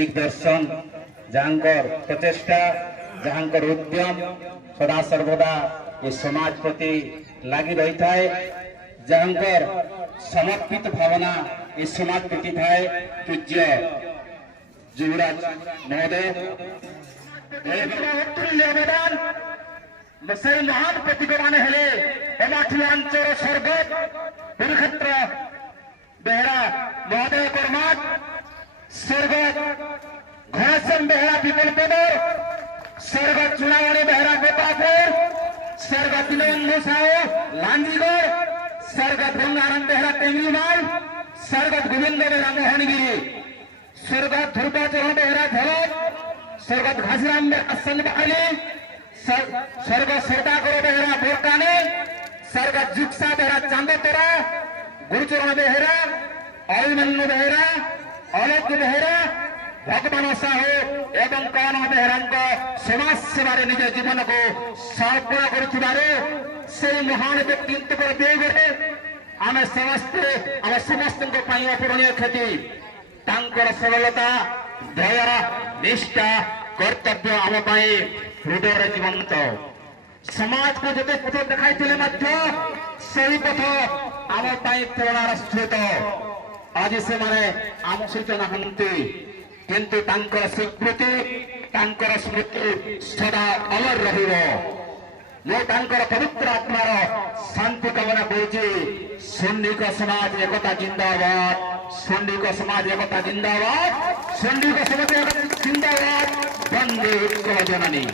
दिग्दर्शन जहाँकर प्रचेषा जहाँकर उद्यम सदा सर्वदा ये समाज प्रति लगी रही थाए जहाँकर समर्पित भावना ये समाज प्रति थाए पूज्य युवराज महोदय अवदान से महान प्रतिभावान हेले हेमाठिलांचल स्वर्गत कुरुक्षेत्र बेहरा महोदय कर्माट स्वर्गत घनश्याम बेहरा पिपल पेदर स्वर्गत चुनावणी बेहरा गोपापुर स्वर्गत दिलबंधु साहू लांजीगढ़ स्वर्गत गंगाराम बेहरा टेंगरीमाल स्वर्गत गोविंद बेहरा मोहनगिरी स्वर्गत ध्रुवाचरण बेहरा झलक स्वर्गत घासीराम बेहरा सनबाली स्वर्गत सरदागर बेहरा बोरकाने स्वर्गत जुक्सा बेहरा चांदोतरा गुरुचरण बेहरा अभिमन्यु बेहरा अलोक बेहरा भगवान साहू एवं कौन बेहरा समाज सेवार निज जीवन को समर्पण कर महान व्यक्तित्व देवरे आम समस्त अपूरणीय क्षति सरलता दया निष्ठा कर्तव्य आम हृदय जीवंत समाज को जो पथ देखाई से पथ आम प्रेरणार स्रोत आज से आम सहित नहांती किंतु तांकर स्वीकृति तांकर स्मृति सदा अमर रहिबो मो तांकर पवित्र आत्मार शांति कामना करुछि सैनिक समाज एकता जिंदाबाद सैनिक समाज एकता जिंदाबाद सैनिक समाज एकता जिंदाबाद वंदे उत्कल जननी।